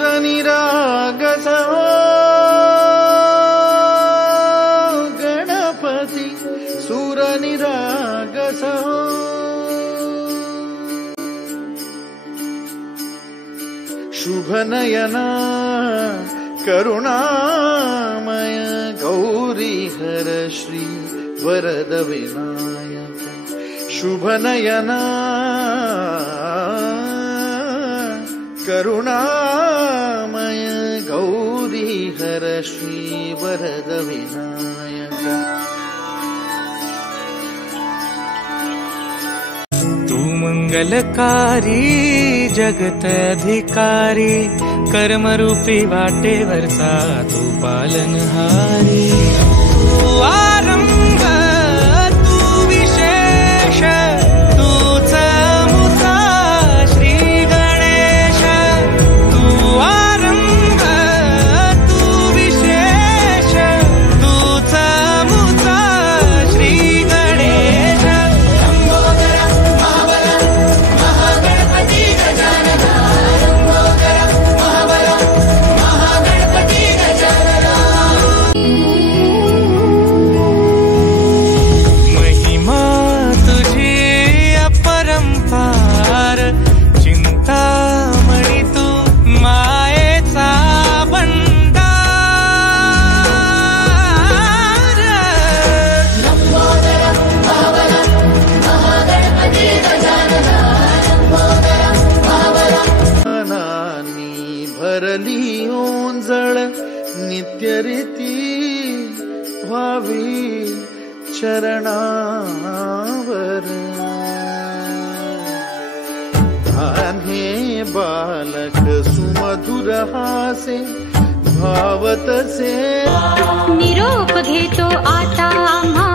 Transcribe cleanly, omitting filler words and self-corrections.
सुरनिरागस हो गणपती सुरनिरागस हो। शुभनयना करुणामय गौरी हर श्री वरद विनायक। शुभनयना करुणामय गौरी हर श्री वरद विनायक। तू मंगलकारी जगत अधिकारी कर्मरूपी वाटेवरचा तू पालनहारी। तू आरंभ तू विशेष तूच मुचा श्री गणेश। तू आरंभ तू विशेष तूच मुचा श्री गणेश। भरली ओंजळ नित्यरीती व्हावी चरणावर। आन्हे बालक सुमधुर हासे भावतसे। निरोप घेतो आता आम्हा